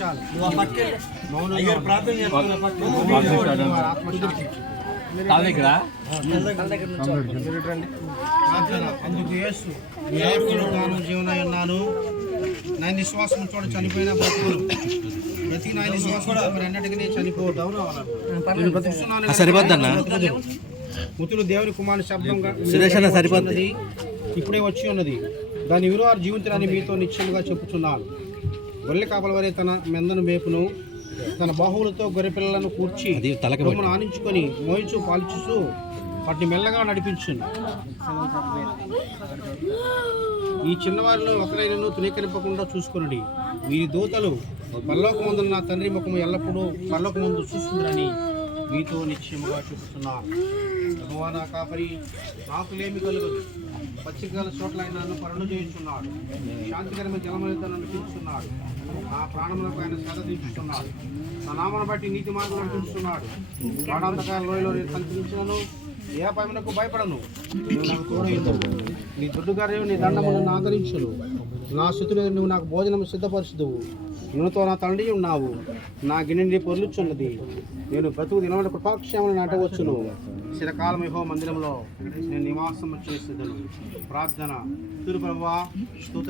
చాలు. అందుకు యేసు జీవన ఉన్నాను, నా విశ్వాసం చూడ చనిపోయినా బ్రతుకును, బ్రతికి నా విశ్వాసం మరి అన్నిటికీ చనిపోవడం సరిపోద్దన్న. ముతులు దేవుని కుమారుని శబ్దంగా సరిపోతుంది, ఇప్పుడే వచ్చి ఉన్నది. దాని విలువ జీవించడాన్ని మీతో నిశ్చయంగా చెప్పుచున్నాను. గొర్రె కాపల వరే తన మెందను మేపును, తన బాహువులతో గొర్రె పిల్లలను కూర్చి కొమ్మును ఆనించుకొని మోయించు పాల్చుచు వాటిని మెల్లగా నడిపించును. ఈ చిన్నవారిలో ఒకరైనను తునీకరింపకుండా చూసుకొనుడి. వీరి దూతలు పరలోకమందున నా తండ్రి ముఖము ఎల్లప్పుడూ పరలోకమందు చూస్తుందని మీతో నిశ్చయముగా చెబుతున్నాను. యెహోవా నా కాపరి, నాకులేమి కలుగదు. పచ్చికల చోట్ల ఆయన నన్ను పరులు చేయించున్నాడు, శాంతికరమైన జలములతో నన్ను పిలుస్తున్నాడు. నా ప్రాణములకు ఆయన శ్రద్ధ తీర్చుతున్నాడు. నా నామను బట్టి నీతి మార్గం నడిపిస్తున్నాడు. వాడంతకాల లోయలో నేను సంచరించినను ఏ అపాయమునకు భయపడను. నువ్వు నాకు తోడైందు, నీ దొడ్డుగారు నీ దండము నన్ను ఆదరించును. నా స్థుతులు నువ్వు నాకు భోజనం సిద్ధపరుచుదువు. నువ్వుతో నా తండ్రి ఉన్నావు, నా గిన్నె పొర్లుచున్నది. నేను బ్రతుకు దినముల కృపాక్షేమను నాటవచ్చును. చిరకాలం యెహోవా మందిరంలో నేను నివాసం చేసేదను. ప్రార్థన. ప్రభువా స్తుతి